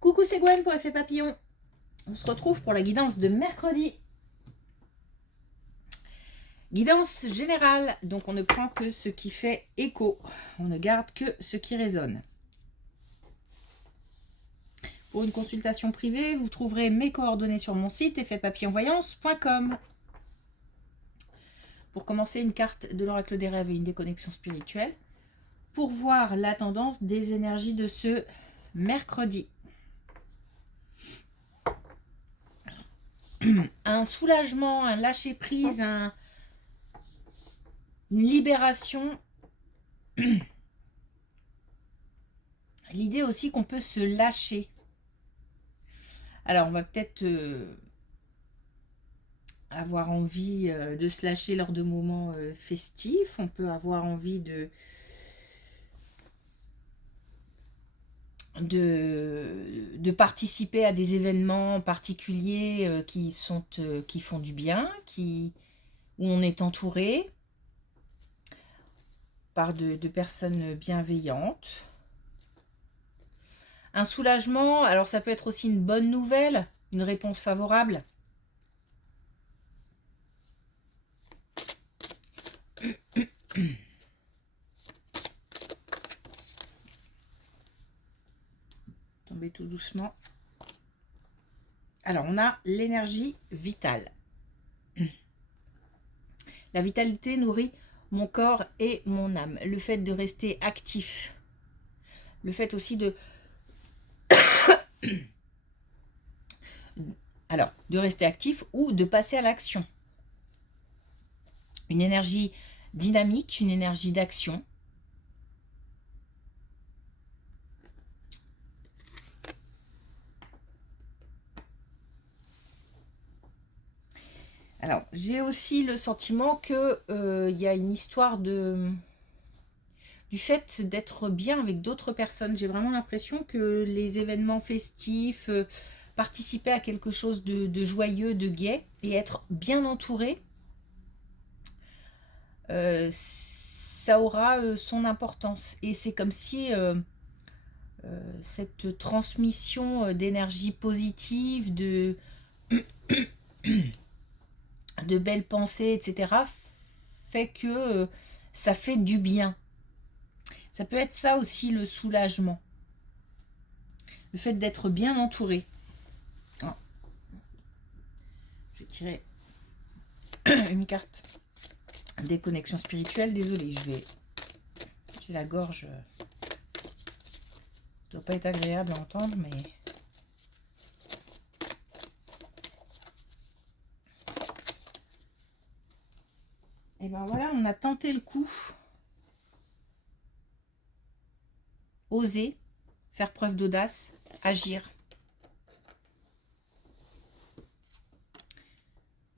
Coucou, c'est Gwen pour Effet Papillon. On se retrouve pour la guidance de mercredi. Guidance générale, donc on ne prend que ce qui fait écho. On ne garde que ce qui résonne. Pour une consultation privée, vous trouverez mes coordonnées sur mon site effetpapillonvoyance.com. Pour commencer, une carte de l'oracle des rêves et une déconnexion spirituelle. Pour voir la tendance des énergies de ce mercredi. Un soulagement, un lâcher-prise, une libération. L'idée aussi qu'on peut se lâcher. Alors, on va peut-être avoir envie de se lâcher lors de moments festifs. On peut avoir envie de participer à des événements particuliers qui font du bien, où on est entouré par de personnes bienveillantes. Un soulagement, alors ça peut être aussi une bonne nouvelle, une réponse favorable. Tomber tout doucement. Alors, on a l'énergie vitale. La vitalité nourrit mon corps et mon âme. Le fait de rester actif. Le fait aussi de... Alors, de rester actif ou de passer à l'action. Une énergie dynamique, une énergie d'action. Alors, j'ai aussi le sentiment que y a une histoire du fait d'être bien avec d'autres personnes. J'ai vraiment l'impression que les événements festifs, participer à quelque chose de joyeux, de gai, et être bien entouré, ça aura son importance. Et c'est comme si cette transmission d'énergie positive, de belles pensées, etc., fait que ça fait du bien. Ça peut être ça aussi, le soulagement. Le fait d'être bien entouré. Oh. Je vais tirer une carte des connexions spirituelles. Désolée, j'ai la gorge. Ça doit pas être agréable à entendre, mais... Et ben voilà, on a tenté le coup. Oser, faire preuve d'audace, agir.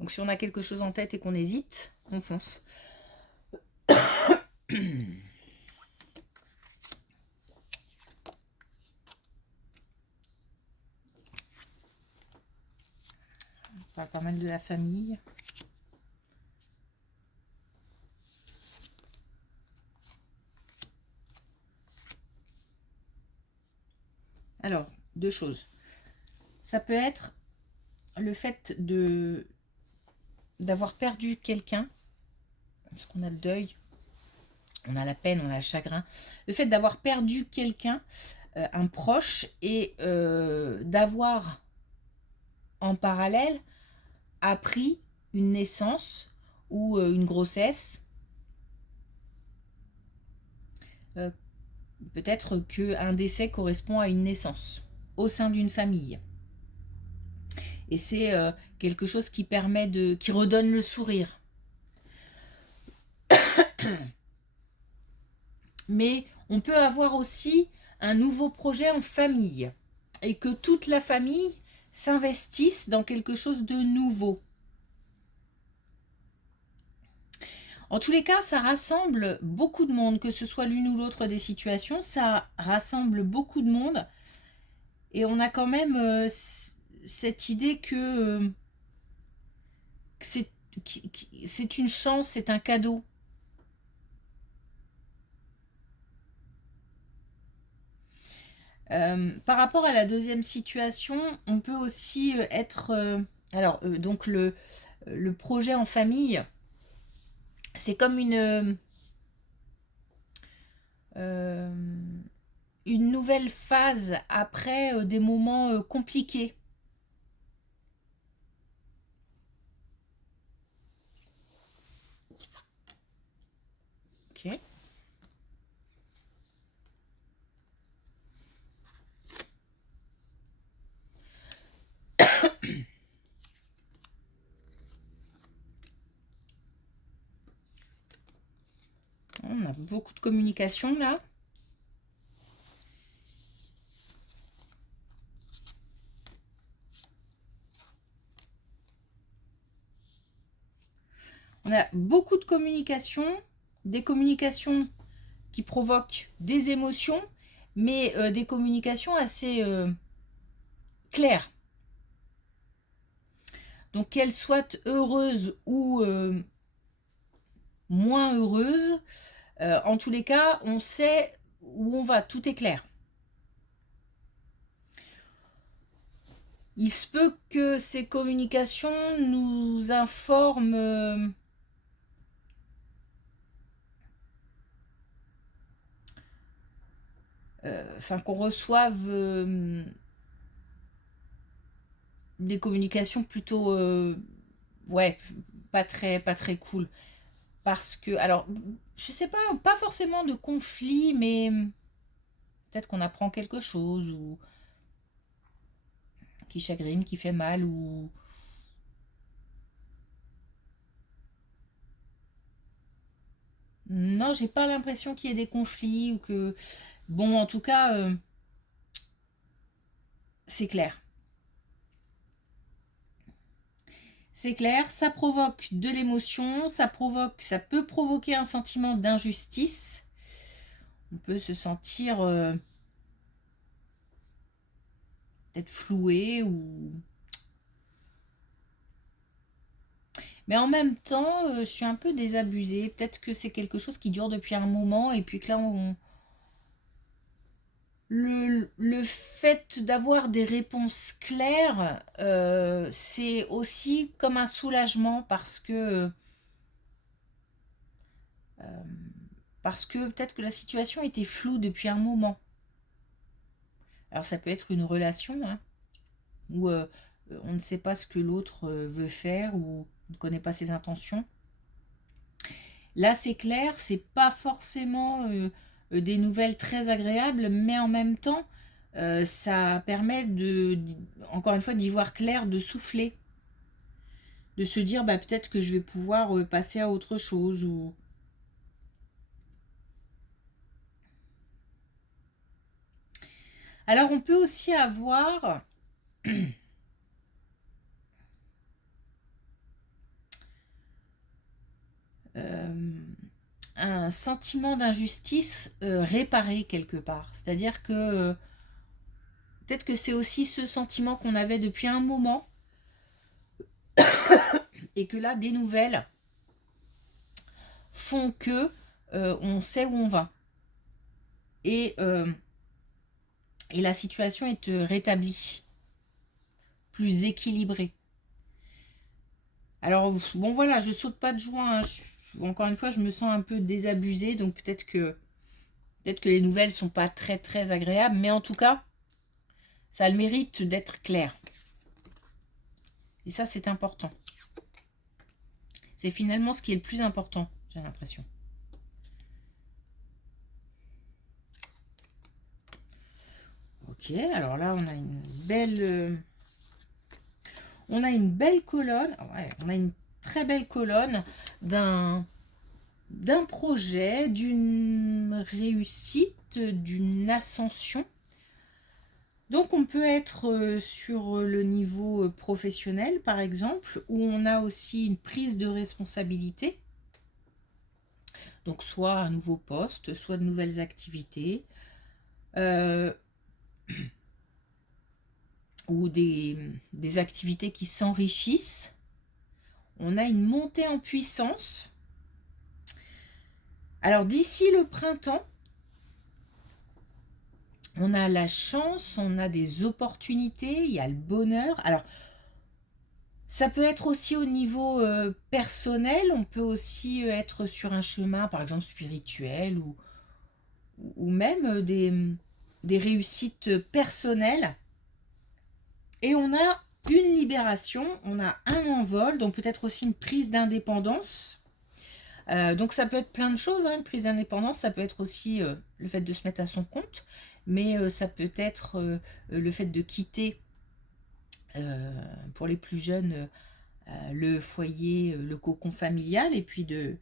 Donc si on a quelque chose en tête et qu'on hésite, on fonce. On parle pas mal de la famille. Alors, deux choses. Ça peut être le fait d'avoir perdu quelqu'un, parce qu'on a le deuil, on a la peine, on a le chagrin. Le fait d'avoir perdu quelqu'un, un proche, et d'avoir en parallèle appris une naissance ou une grossesse. Peut-être qu'un décès correspond à une naissance au sein d'une famille. Et c'est quelque chose qui permet qui redonne le sourire. Mais on peut avoir aussi un nouveau projet en famille et que toute la famille s'investisse dans quelque chose de nouveau. En tous les cas, ça rassemble beaucoup de monde, que ce soit l'une ou l'autre des situations, ça rassemble beaucoup de monde. Et on a quand même cette idée que c'est une chance, c'est un cadeau. Par rapport à la deuxième situation, on peut aussi être... donc le projet en famille, c'est comme euh, une nouvelle phase après des moments compliqués. Ok. On a beaucoup de communication là. On a beaucoup de communication, des communications qui provoquent des émotions, mais des communications assez claires. Donc qu'elles soient heureuses ou moins heureuses, en tous les cas, on sait où on va, tout est clair. Il se peut que ces communications nous informent enfin qu'on reçoive des communications plutôt ouais, pas très cool, parce que alors je sais pas forcément de conflit, mais peut-être qu'on apprend quelque chose ou qui chagrine, qui fait mal, ou non, j'ai pas l'impression qu'il y ait des conflits ou que bon, en tout cas c'est clair. C'est clair, ça provoque de l'émotion, ça peut provoquer un sentiment d'injustice. On peut se sentir peut-être floué ou... Mais en même temps, je suis un peu désabusée. Peut-être que c'est quelque chose qui dure depuis un moment et puis que là, le fait d'avoir des réponses claires, c'est aussi comme un soulagement parce que peut-être que la situation était floue depuis un moment. Alors ça peut être une relation, hein, où on ne sait pas ce que l'autre veut faire ou on ne connaît pas ses intentions. Là, c'est clair, c'est pas forcément des nouvelles très agréables, mais en même temps, ça permet encore une fois, d'y voir clair, de souffler, de se dire, bah, peut-être que je vais pouvoir passer à autre chose. Ou... Alors, on peut aussi avoir un sentiment d'injustice réparé quelque part. C'est-à-dire que peut-être que c'est aussi ce sentiment qu'on avait depuis un moment et que là, des nouvelles font que on sait où on va. Et, euh, et la situation est rétablie, plus équilibrée. Alors, bon voilà, je saute pas de joie. Hein. Encore une fois, je me sens un peu désabusée, donc peut-être que les nouvelles sont pas très agréables, mais en tout cas, ça a le mérite d'être clair. Et ça, c'est important. C'est finalement ce qui est le plus important, j'ai l'impression. Ok, alors là, on a une belle colonne. Ouais, on a une très belle colonne d'un projet, d'une réussite, d'une ascension. Donc on peut être sur le niveau professionnel, par exemple, où on a aussi une prise de responsabilité. Donc soit un nouveau poste, soit de nouvelles activités, euh, ou des activités qui s'enrichissent. On a une montée en puissance. Alors d'ici le printemps, On a la chance, on a des opportunités, il y a le bonheur. Alors, ça peut être aussi au niveau personnel, on peut aussi être sur un chemin, par exemple spirituel, ou même des réussites personnelles. Et on a une libération, on a un envol, donc peut-être aussi une prise d'indépendance. Donc ça peut être plein de choses, hein. Une prise d'indépendance, ça peut être aussi le fait de se mettre à son compte, mais ça peut être le fait de quitter, pour les plus jeunes, le foyer, le cocon familial, et puis de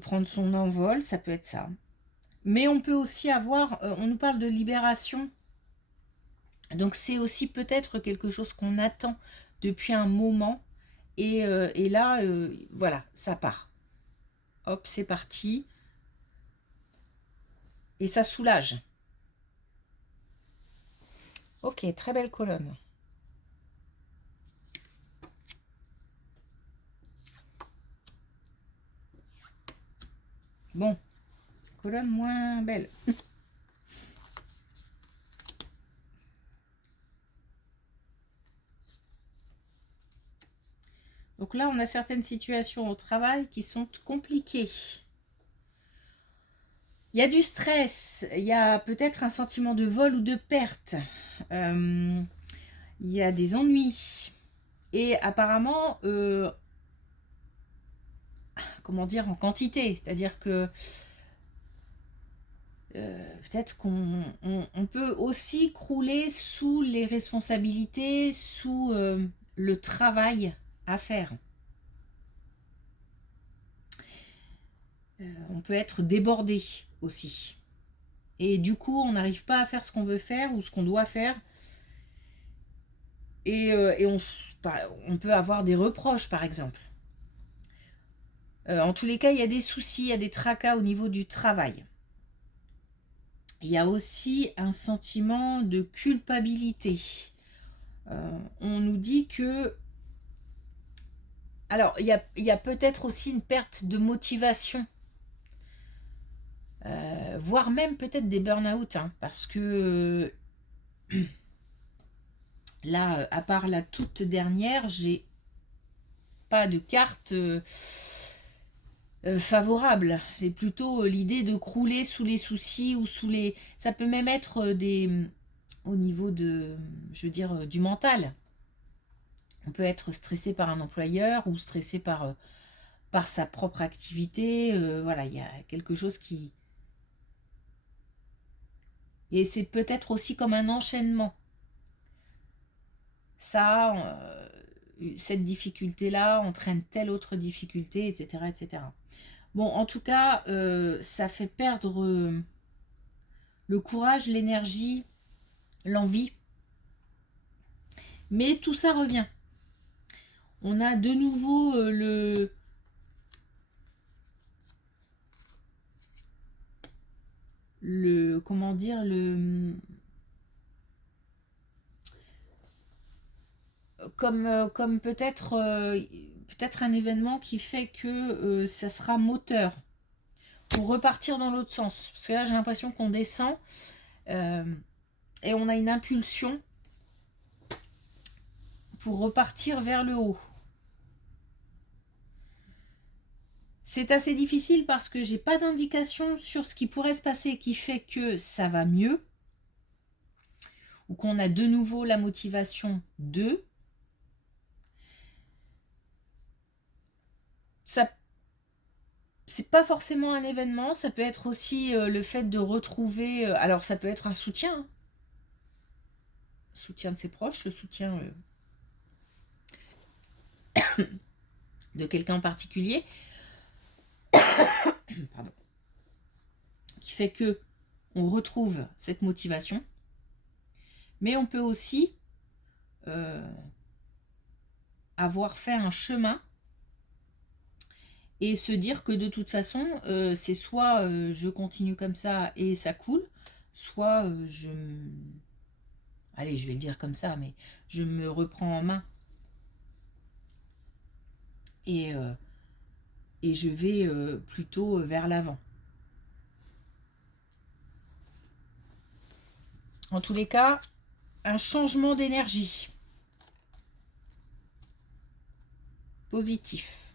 prendre son envol, ça peut être ça. Mais on peut aussi avoir, on nous parle de libération, donc c'est aussi peut-être quelque chose qu'on attend depuis un moment, et là, voilà, ça part. Hop, c'est parti, et ça soulage. Ok, très belle colonne. Bon, colonne moins belle. Donc là, on a certaines situations au travail qui sont compliquées. Il y a du stress, il y a peut-être un sentiment de vol ou de perte. Il y a des ennuis. Et apparemment, comment dire, en quantité. C'est-à-dire que peut-être qu'on peut aussi crouler sous les responsabilités, sous le travail à faire. On peut être débordé aussi. Et du coup, on n'arrive pas à faire ce qu'on veut faire ou ce qu'on doit faire. Et on peut avoir des reproches, par exemple. En tous les cas, il y a des soucis, il y a des tracas au niveau du travail. Il y a aussi un sentiment de culpabilité. On nous dit que... Alors, il y a peut-être aussi une perte de motivation, voire même peut-être des burn-out, hein, parce que là, à part la toute dernière, j'ai pas de carte favorable. C'est plutôt l'idée de crouler sous les soucis ou sous les... Ça peut même être au niveau de, je veux dire, du mental. On peut être stressé par un employeur ou stressé par sa propre activité. Voilà, il y a quelque chose qui... Et c'est peut-être aussi comme un enchaînement. Ça, cette difficulté-là entraîne telle autre difficulté, etc., etc. Bon, en tout cas, ça fait perdre le courage, l'énergie, l'envie. Mais tout ça revient. On a de nouveau comment dire, comme peut-être un événement qui fait que ça sera moteur pour repartir dans l'autre sens. Parce que là, j'ai l'impression qu'on descend euh, et on a une impulsion pour repartir vers le haut. C'est assez difficile parce que j'ai pas d'indication sur ce qui pourrait se passer qui fait que ça va mieux ou qu'on a de nouveau la motivation de. Ça, c'est pas forcément un événement, ça peut être aussi le fait de retrouver. Alors ça peut être un soutien, hein, soutien de ses proches, le soutien de quelqu'un en particulier, pardon, qui fait que on retrouve cette motivation. Mais on peut aussi avoir fait un chemin et se dire que de toute façon, c'est soit je continue comme ça et ça coule, soit allez, je vais le dire comme ça, mais je me reprends en main et, euh, et je vais plutôt vers l'avant. En tous les cas, un changement d'énergie positif.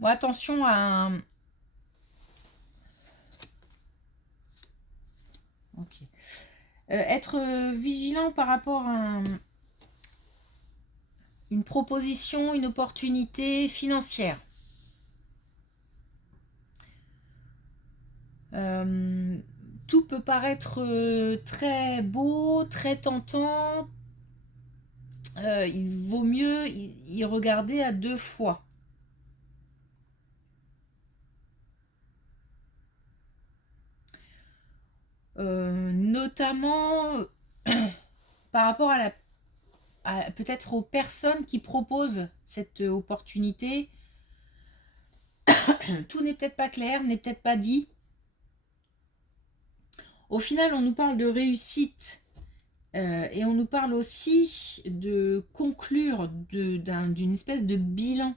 Bon, attention à... Ok. Être vigilant par rapport à une proposition, une opportunité financière. Tout peut paraître très beau, très tentant. Il vaut mieux y regarder à 2 fois. Notamment par rapport peut-être aux personnes qui proposent cette opportunité. Tout n'est peut-être pas clair, n'est peut-être pas dit. Au final, on nous parle de réussite et on nous parle aussi de conclure d'une espèce de bilan.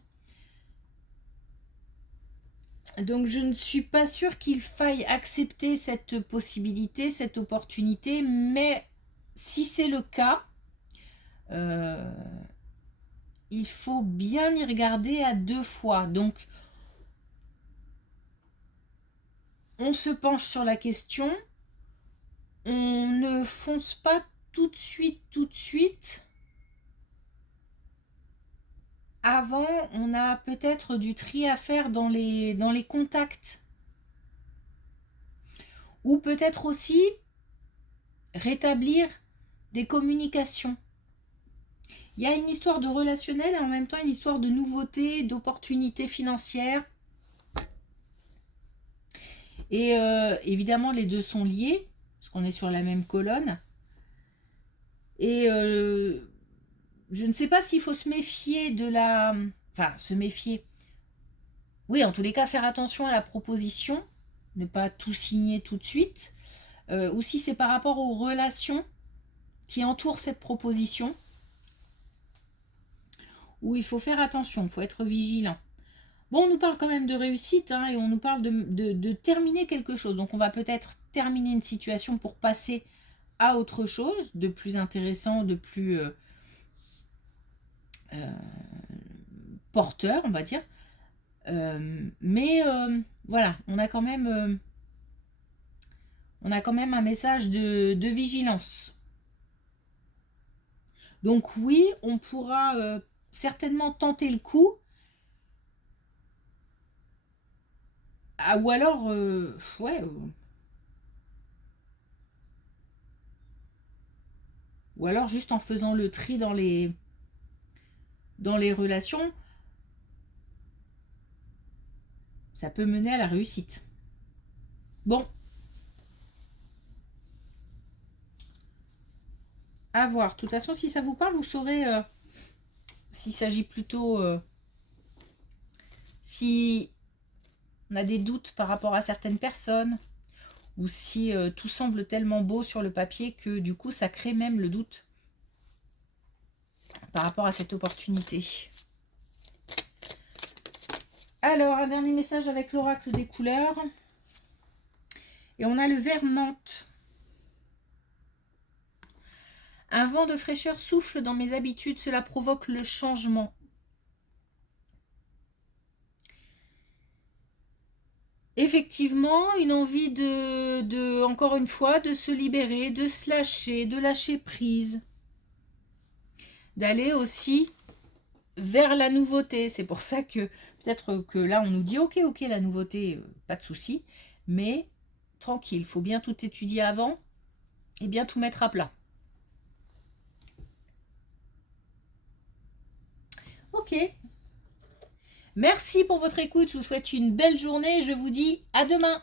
Donc je ne suis pas sûre qu'il faille accepter cette possibilité, cette opportunité, mais si c'est le cas, il faut bien y regarder à 2 fois. Donc on se penche sur la question, on ne fonce pas tout de suite. Avant, on a peut-être du tri à faire dans les contacts. Ou peut-être aussi rétablir des communications. Il y a une histoire de relationnel et en même temps une histoire de nouveauté, d'opportunités financières. Et évidemment, les deux sont liés, parce qu'on est sur la même colonne. Et je ne sais pas s'il faut se méfier de la... Enfin, se méfier. Oui, en tous les cas, faire attention à la proposition, ne pas tout signer tout de suite. Ou si c'est par rapport aux relations qui entourent cette proposition, où il faut faire attention, il faut être vigilant. Bon, on nous parle quand même de réussite, hein, et on nous parle de terminer quelque chose. Donc on va peut-être terminer une situation pour passer à autre chose, de plus intéressant, de plus porteur, on va dire. Mais voilà, on a quand même un message de vigilance. Donc oui, on pourra certainement tenter le coup. Ah, ou alors, ouais. Ou alors juste en faisant le tri dans les relations, ça peut mener à la réussite. Bon. À voir. De toute façon, si ça vous parle, vous saurez s'il s'agit plutôt... si on a des doutes par rapport à certaines personnes, ou si tout semble tellement beau sur le papier que du coup ça crée même le doute par rapport à cette opportunité. Alors, un dernier message avec l'oracle des couleurs. Et on a le vert menthe. Un vent de fraîcheur souffle dans mes habitudes, cela provoque le changement. Effectivement, une envie encore une fois, de se libérer, de se lâcher, de lâcher prise. D'aller aussi vers la nouveauté. C'est pour ça que peut-être que là, on nous dit ok, la nouveauté, pas de souci, mais tranquille, il faut bien tout étudier avant et bien tout mettre à plat. Ok. Merci pour votre écoute, je vous souhaite une belle journée et je vous dis à demain.